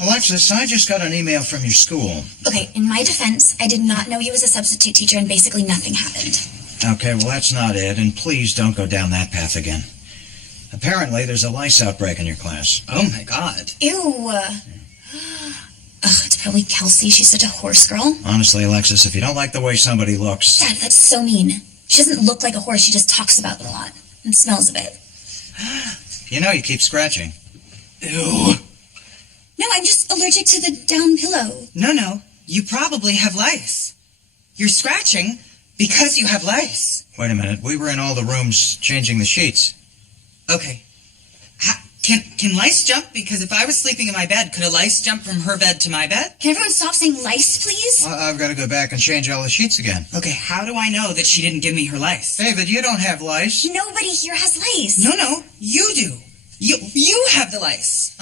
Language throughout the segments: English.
Alexis, I just got an email from your school. Okay, in my defense, I did not know he was a substitute teacher and basically nothing happened. Okay, well, that's not it, and please don't go down that path again. Apparently, there's a lice outbreak in your class. Oh, my God. Ew. Ugh, it's probably Kelsey. She's such a horse girl. Honestly, Alexis, if you don't like the way somebody looks... Dad, that's so mean. She doesn't look like a horse. She just talks about it a lot and smells a bit. You know, you keep scratching. Ew. No, I'm just allergic to the down pillow. No. You probably have lice. You're scratching because you have lice. Wait a minute. We were in all the rooms changing the sheets. Okay. Can lice jump? Because if I was sleeping in my bed, could a lice jump from her bed to my bed? Can everyone stop saying lice, please? Well, I've got to go back and change all the sheets again. Okay, how do I know that she didn't give me her lice? David, you don't have lice. Nobody here has lice. No, you do. You have the lice.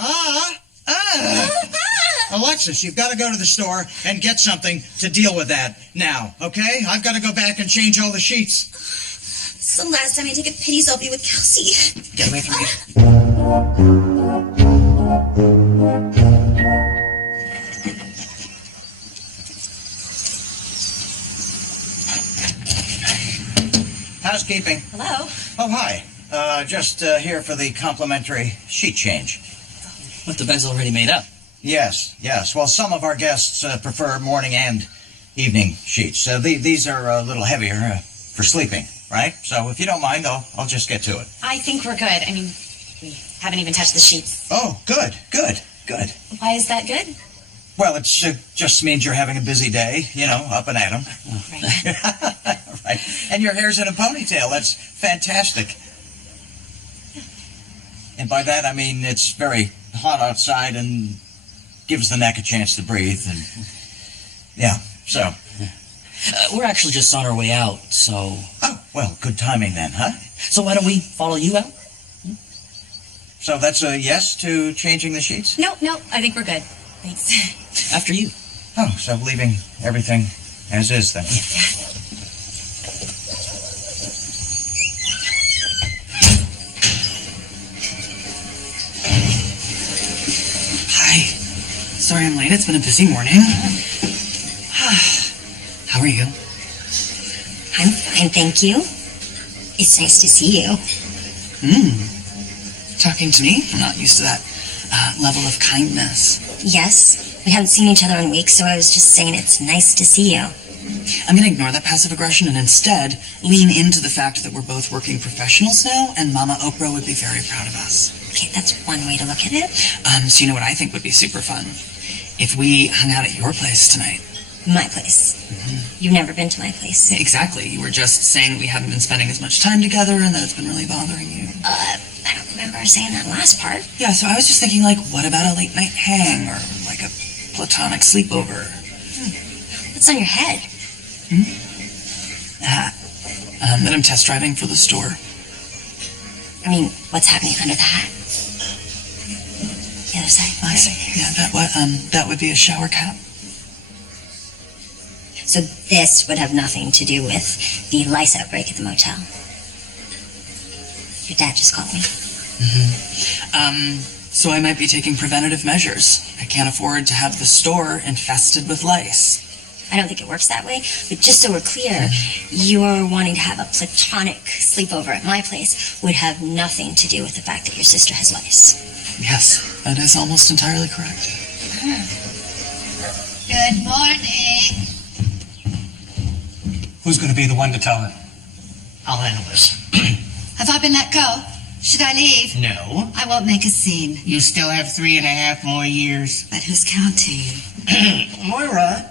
Alexis, you've got to go to the store and get something to deal with that now, okay? I've got to go back and change all the sheets. It's the last time I take a pity selfie with Kelsey. Get away from me. Housekeeping. Hello. Oh, hi. Just here for the complimentary sheet change. What, the bed's already made up? Yes. Well, some of our guests prefer morning and evening sheets. These are a little heavier for sleeping, right? So if you don't mind, I'll just get to it. I think we're good. I mean, we haven't even touched the sheets. Oh, good. Why is that good? Well, it just means you're having a busy day, up and at 'em. Right. Right. And your hair's in a ponytail. That's fantastic. And by that, I mean it's very hot outside and gives the neck a chance to breathe. And yeah, so. We're actually just on our way out, so... Oh, well, good timing then, huh? So why don't we follow you out? So that's a yes to changing the sheets? No, I think we're good. Thanks. After you. Oh, so leaving everything as is then. Hi. Sorry I'm late. It's been a busy morning. How are you? I'm fine, thank you. It's nice to see you. Talking to me? I'm not used to that level of kindness. Yes, we haven't seen each other in weeks, so I was just saying it's nice to see you. I'm going to ignore that passive aggression and instead lean into the fact that we're both working professionals now, and Mama Oprah would be very proud of us. Okay, that's one way to look at it. So you know what I think would be super fun? If we hung out at your place tonight. My place. You've never been to my place. Yeah, exactly. You were just saying that we haven't been spending as much time together and that it's been really bothering you. I don't remember saying that last part. Yeah, so I was just thinking, what about a late night hang or like a platonic sleepover? What's on your head? That I'm test driving for the store. I mean, what's happening under the hat? The other side. I see. Yeah, that would be a shower cap. So this would have nothing to do with the lice outbreak at the motel. Your dad just called me. So I might be taking preventative measures. I can't afford to have the store infested with lice. I don't think it works that way, but just so we're clear, your wanting to have a platonic sleepover at my place would have nothing to do with the fact that your sister has lice. Yes, that is almost entirely correct. Good morning. Who's going to be the one to tell it? I'll handle this. Have I been let go? Should I leave? No. I won't make a scene. You still have 3.5 more years. But who's counting? Moira,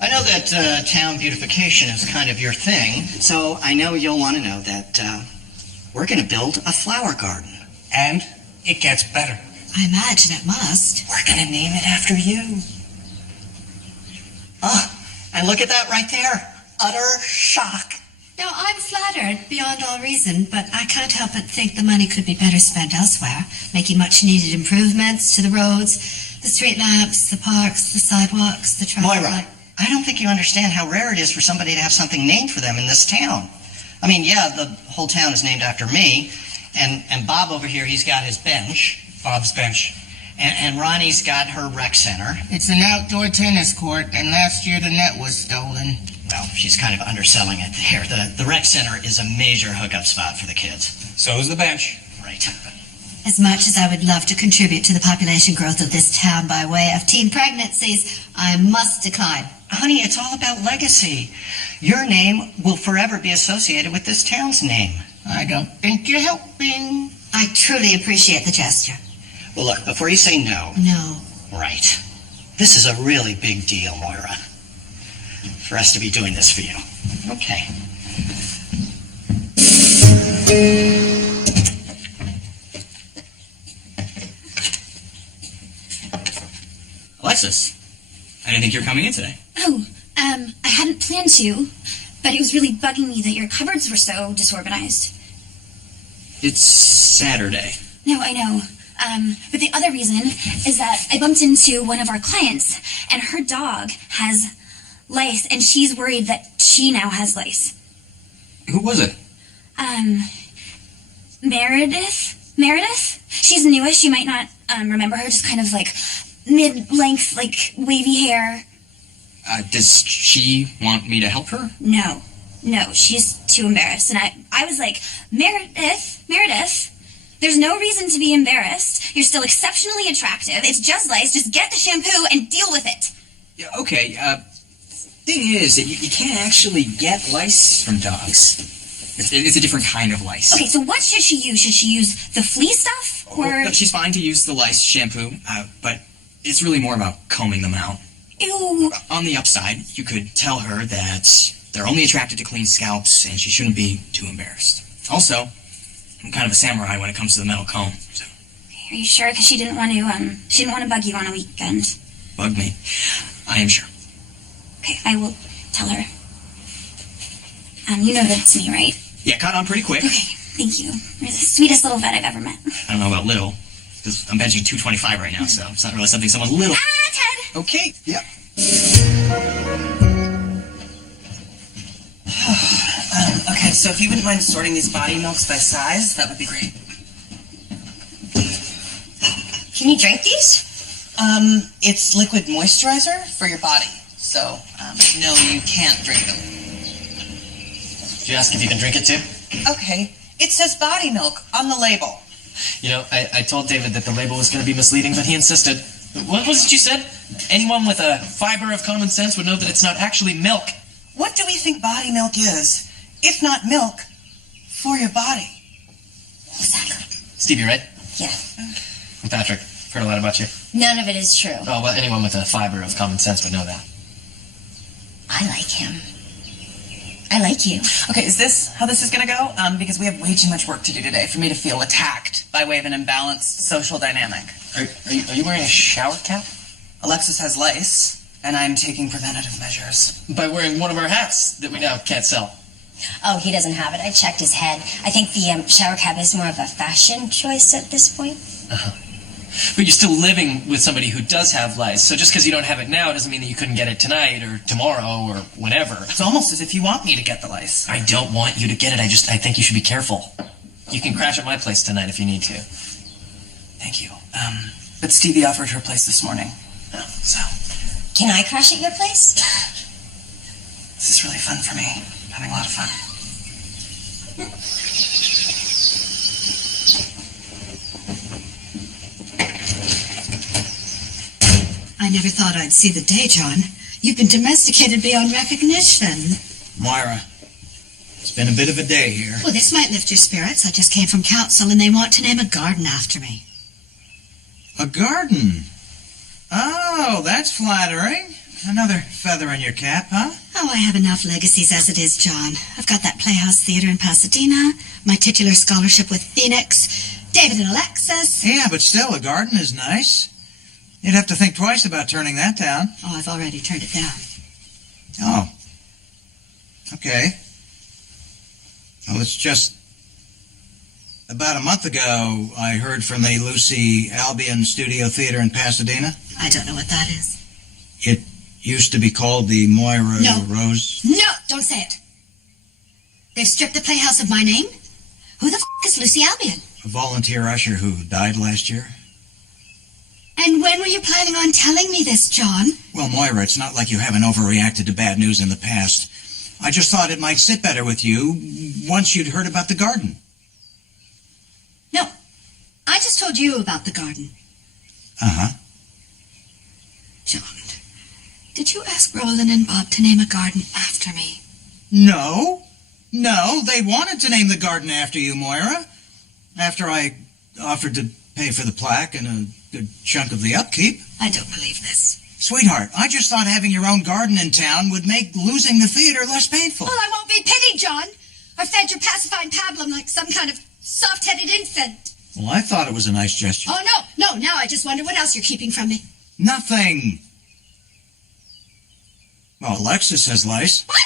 I know that town beautification is kind of your thing, so I know you'll want to know that we're going to build a flower garden. And it gets better. I imagine it must. We're going to name it after you. Oh, and look at that right there. Utter shock. No, I'm flattered beyond all reason, but I can't help but think the money could be better spent elsewhere, making much needed improvements to the roads, the street lamps, the parks, the sidewalks, the traffic Moira, light. I don't think you understand how rare it is for somebody to have something named for them in this town. I mean, yeah, the whole town is named after me, and Bob over here, he's got his bench. Bob's bench. And Ronnie's got her rec center. It's an outdoor tennis court, and last year the net was stolen. Well, she's kind of underselling it there. The rec center is a major hookup spot for the kids. So is the bench. Right. As much as I would love to contribute to the population growth of this town by way of teen pregnancies, I must decline. Honey, it's all about legacy. Your name will forever be associated with this town's name. I don't think you're helping. I truly appreciate the gesture. Well, look, before you say no. No. Right. This is a really big deal, Moira. For us to be doing this for you. Okay. Alexis, I didn't think you were coming in today. Oh, I hadn't planned to, but it was really bugging me that your cupboards were so disorganized. It's Saturday. No, I know. But the other reason is that I bumped into one of our clients, and her dog has lice, and she's worried that she now has lice. Who was it? Meredith? Meredith? She's newish, you might not remember her, just kind of like mid-length, like wavy hair. Does she want me to help her? No, she's too embarrassed. And I was like, Meredith, there's no reason to be embarrassed. You're still exceptionally attractive. It's just lice. Just get the shampoo and deal with it. Yeah, okay, thing is that you can't actually get lice from dogs. It's a different kind of lice. Okay, so what should she use? Should she use the flea stuff? Or... No, she's fine to use the lice shampoo, but it's really more about combing them out. Ew. On the upside, you could tell her that they're only attracted to clean scalps and she shouldn't be too embarrassed. Also, I'm kind of a samurai when it comes to the metal comb. So. Are you sure? Because she didn't want to bug you on a weekend. Bug me? I am sure. Okay, I will tell her. You know that it's me, right? Yeah, caught on pretty quick. Okay, thank you. You're the sweetest little vet I've ever met. I don't know about little, because I'm benching 225 right now, so it's not really something someone little... Ah, Ted! Okay, yep. Okay, so if you wouldn't mind sorting these body milks by size, that would be great. Can you drink these? It's liquid moisturizer for your body, so, no, you can't drink them. Did you ask if you can drink it too? Okay, it says body milk on the label. You know, I told David that the label was going to be misleading, but he insisted. What was it you said? Anyone with a fiber of common sense would know that it's not actually milk. What do we think body milk is, if not milk for your body? Exactly. Stevie, right? Yeah. I'm Patrick. Heard a lot about you. None of it is true. Oh, well, anyone with a fiber of common sense would know that. I like him. I like you. Okay, is this how this is going to go? Because we have way too much work to do today for me to feel attacked by way of an imbalanced social dynamic. Are you wearing a shower cap? Alexis has lice, and I'm taking preventative measures. By wearing one of our hats that we now can't sell. Oh, he doesn't have it. I checked his head. I think the shower cap is more of a fashion choice at this point. Uh-huh. But you're still living with somebody who does have lice, so just because you don't have it now doesn't mean that you couldn't get it tonight or tomorrow or whenever. It's almost as if you want me to get the lice. I don't want you to get it. I think you should be careful. You can crash at my place tonight if you need to. Thank you. But Stevie offered her place this morning. So. Can I crash at your place? This is really fun for me. I'm having a lot of fun. I never thought I'd see the day, John. You've been domesticated beyond recognition. Moira, it's been a bit of a day here. Well, this might lift your spirits. I just came from council and they want to name a garden after me. A garden? Oh, that's flattering. Another feather in your cap, huh? Oh, I have enough legacies as it is, John. I've got that Playhouse Theater in Pasadena, my titular scholarship with Phoenix, David and Alexis. Yeah, but still, a garden is nice. You'd have to think twice about turning that down. Oh, I've already turned it down. Oh. Okay. Well, it's just... About a month ago, I heard from the Lucy Albion Studio Theater in Pasadena. I don't know what that is. It used to be called the Moira No. Rose. No, don't say it. They've stripped the Playhouse of my name? Who the f*** is Lucy Albion? A volunteer usher who died last year. were you planning on telling me this, John? Well, Moira, it's not like you haven't overreacted to bad news in the past. I just thought it might sit better with you once you'd heard about the garden. No, I just told you about the garden. Uh-huh. John, did you ask Roland and Bob to name a garden after me? No, they wanted to name the garden after you, Moira. After I offered to pay for the plaque and a good chunk of the upkeep. I don't believe this. Sweetheart, I just thought having your own garden in town would make losing the theater less painful. Well, I won't be pitied, John. I fed your pacifying pablum like some kind of soft-headed infant. Well, I thought it was a nice gesture. Oh, no, now I just wonder what else you're keeping from me. Nothing. Well, Alexis has lice. What?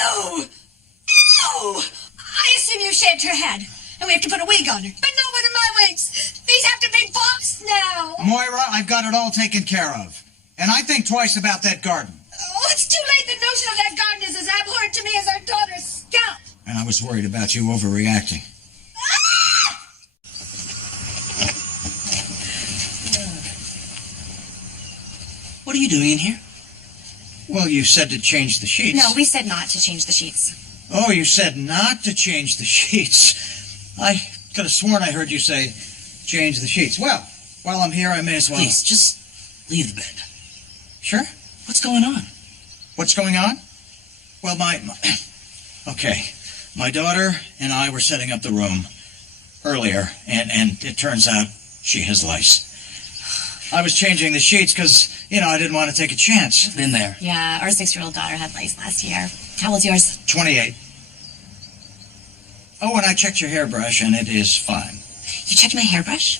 Ew! Ew! I assume you shaved her head, and we have to put a wig on her. But no one of my wigs. These have to be boxed now. Moira, I've got it all taken care of. And I think twice about that garden. Oh, it's too late. The notion of that garden is as abhorrent to me as our daughter's scalp. And I was worried about you overreacting. What are you doing in here? Well, you said to change the sheets. No, we said not to change the sheets. Oh, you said not to change the sheets. I could have sworn I heard you say change the sheets. Well, while I'm here, I may as well... Please, just leave the bed. Sure? What's going on? What's going on? Well, Okay. My daughter and I were setting up the room earlier, and it turns out she has lice. I was changing the sheets because, I didn't want to take a chance. Been there. Yeah, our 6-year-old daughter had lice last year. How old's yours? 28. Oh, and I checked your hairbrush, and it is fine. You checked my hairbrush?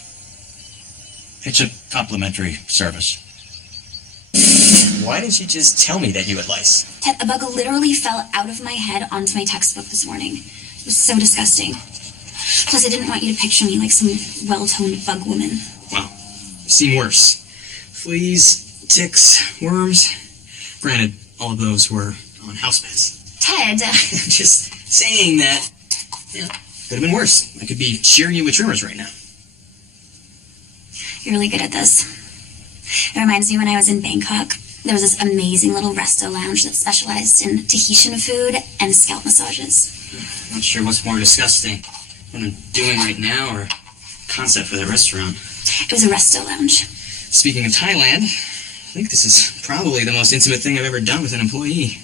It's a complimentary service. Why didn't you just tell me that you had lice? Ted, a bug literally fell out of my head onto my textbook this morning. It was so disgusting. Plus, I didn't want you to picture me like some well-toned bug woman. Wow. I've seen worse. Fleas, ticks, worms. Granted, all of those were on house pets. Ted! Just saying that, could have been worse. I could be cheering you with tremors right now. You're really good at this. It reminds me when I was in Bangkok. There was this amazing little resto lounge that specialized in Tahitian food and scalp massages. Not sure what's more disgusting, what I'm doing right now or concept for that restaurant. It was a resto lounge. Speaking of Thailand, I think this is probably the most intimate thing I've ever done with an employee.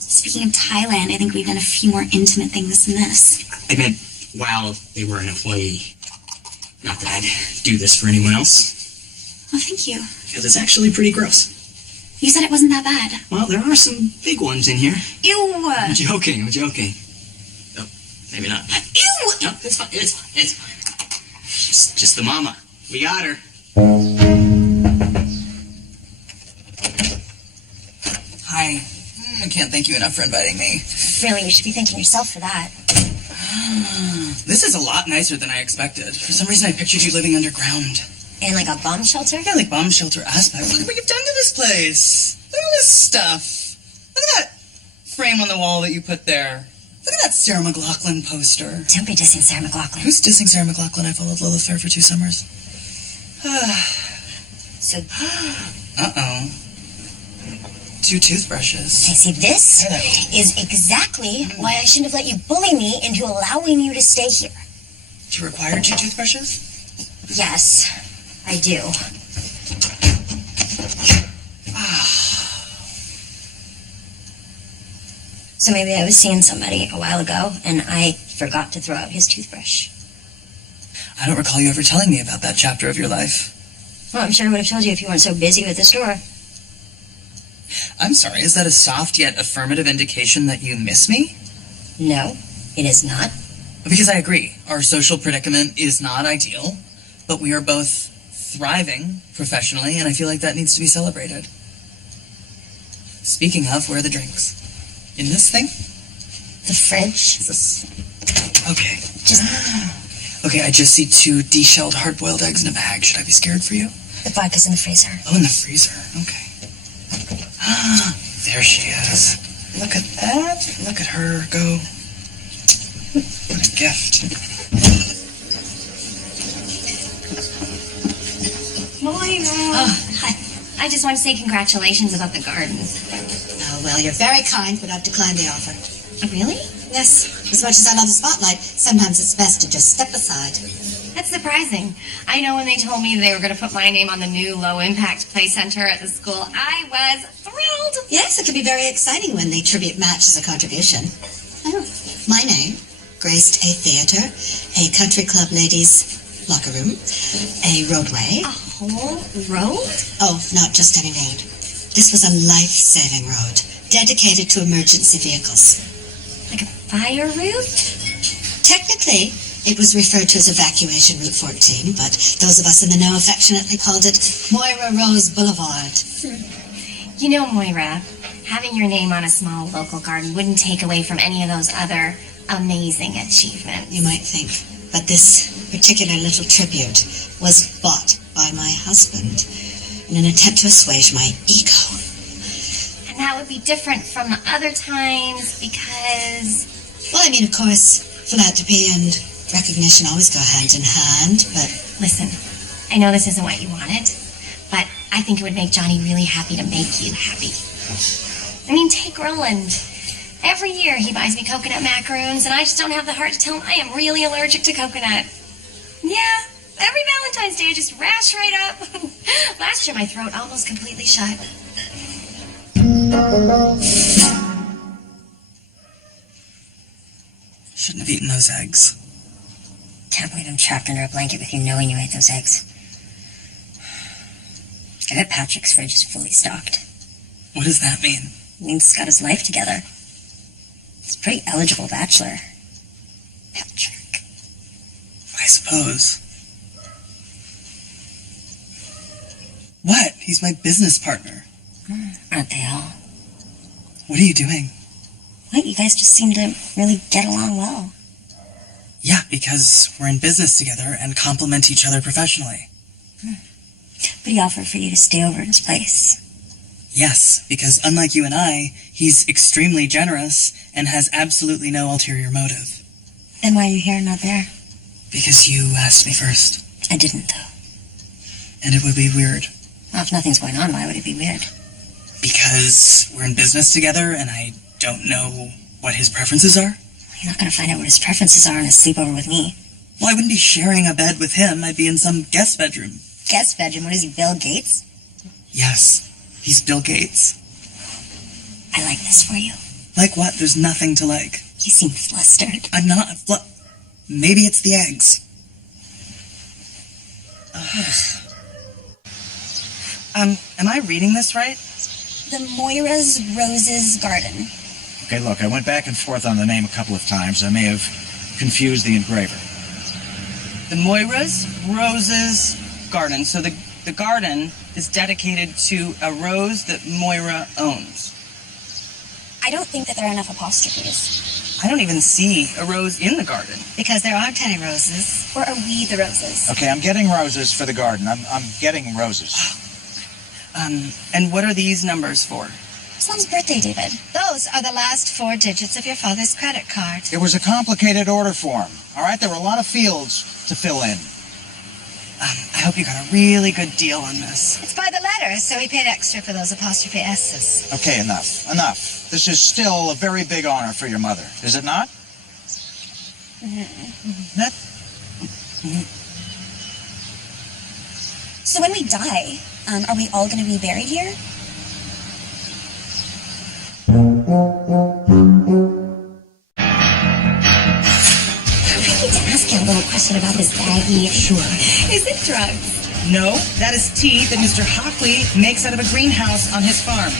Speaking of Thailand, I think we've done a few more intimate things than this. I meant while they were an employee. Not that I'd do this for anyone else. Oh, thank you. Because it's actually pretty gross. You said it wasn't that bad. Well, there are some big ones in here. Ew! I'm joking. Oh, maybe not. Ew! No, it's fine. It's fine. Just the mama. We got her. Hi. I can't thank you enough for inviting me. Really, you should be thanking yourself for that. This is a lot nicer than I expected. For some reason, I pictured you living underground. In like a bomb shelter? Yeah, like bomb shelter aspect. Look at what you've done to this place. Look at this stuff. Look at that frame on the wall that you put there. Look at that Sarah McLachlan poster. Don't be dissing Sarah McLachlan. Who's dissing Sarah McLachlan? I followed Lilith Fair for 2 summers. So, Uh-oh. 2 toothbrushes. okay, see, this is exactly why I shouldn't have let you bully me into allowing you to stay here. Do you require 2 toothbrushes? Yes, I do. So maybe I was seeing somebody a while ago, and I forgot to throw out his toothbrush. I don't recall you ever telling me about that chapter of your life. Well, I'm sure I would have told you if you weren't so busy with the store. I'm sorry, is that a soft yet affirmative indication that you miss me? No, it is not. Because I agree, our social predicament is not ideal, but we are both thriving professionally, and I feel like that needs to be celebrated. Speaking of, where are the drinks? In this thing? The fridge? Is this... Okay. Just Okay, I just see 2 de-shelled hard-boiled eggs in a bag. Should I be scared for you? the vodka's in the freezer. Oh, in the freezer. Okay. There she is. Look at that. Look at her go. What a gift. Moira! I just want to say congratulations about the garden. Oh, well, you're very kind, but I've declined the offer. Really? Yes. As much as I love the spotlight, sometimes it's best to just step aside. That's surprising. I know when they told me they were going to put my name on the new low-impact play center at the school, I was thrilled. Yes, it can be very exciting when the tribute matches a contribution. Oh, my name graced a theater, a country club ladies' locker room, a roadway. A whole road? Oh, not just any road. This was a life-saving road, dedicated to emergency vehicles. Like a fire route? Technically, it was referred to as Evacuation Route 14, but those of us in the know affectionately called it Moira Rose Boulevard. You know, Moira, having your name on a small local garden wouldn't take away from any of those other amazing achievements. You might think, but this particular little tribute was bought by my husband in an attempt to assuage my ego. And that would be different from the other times because... Well, I mean, of course, philanthropy and recognition always go hand in hand, but... Listen, I know this isn't what you wanted, but I think it would make Johnny really happy to make you happy. I mean, take Roland. Every year he buys me coconut macaroons, and I just don't have the heart to tell him I am really allergic to coconut. Yeah, every Valentine's Day I just rash right up. Last year my throat almost completely shut. Shouldn't have eaten those eggs. Can't believe I'm trapped under a blanket with you knowing you ate those eggs. I bet Patrick's fridge is fully stocked. What does that mean? It means he's got his life together. He's a pretty eligible bachelor. Patrick. I suppose. What? He's my business partner. Aren't they all? What are you doing? What? You guys just seem to really get along well. Yeah, because we're in business together and complement each other professionally. But he offered for you to stay over at his place. Yes, because unlike you and I, he's extremely generous and has absolutely no ulterior motive. Then why are you here and not there? Because you asked me first. I didn't, though. And it would be weird. Well, if nothing's going on, why would it be weird? Because we're in business together and I don't know what his preferences are. You're not going to find out what his preferences are on a sleepover with me. Well, I wouldn't be sharing a bed with him. I'd be in some guest bedroom. Guest bedroom? What is he, Bill Gates? Yes, he's Bill Gates. I like this for you. Like what? There's nothing to like. You seem flustered. I'm not maybe it's the eggs. Am I reading this right? The Moira's Roses Garden. Okay, look, I went back and forth on the name a couple of times. I may have confused the engraver. The Moira's Roses Garden. So the garden is dedicated to a rose that Moira owns. I don't think that there are enough apostrophes. I don't even see a rose in the garden. Because there aren't any roses. Or are we the roses? Okay, I'm getting roses for the garden. I'm getting roses. And what are these numbers for? Son's birthday, David. Those are the last 4 digits of your father's credit card. It was a complicated order form. All right, there were a lot of fields to fill in. I hope you got a really good deal on this. It's by the letter, so we paid extra for those apostrophe S's. Okay, enough. This is still a very big honor for your mother, is it not? So when we die, are we all going to be buried here? I need to ask you a little question about this baggie. Sure. Is it drugs? No, that is tea that Mr. Hockley makes out of a greenhouse on his farm.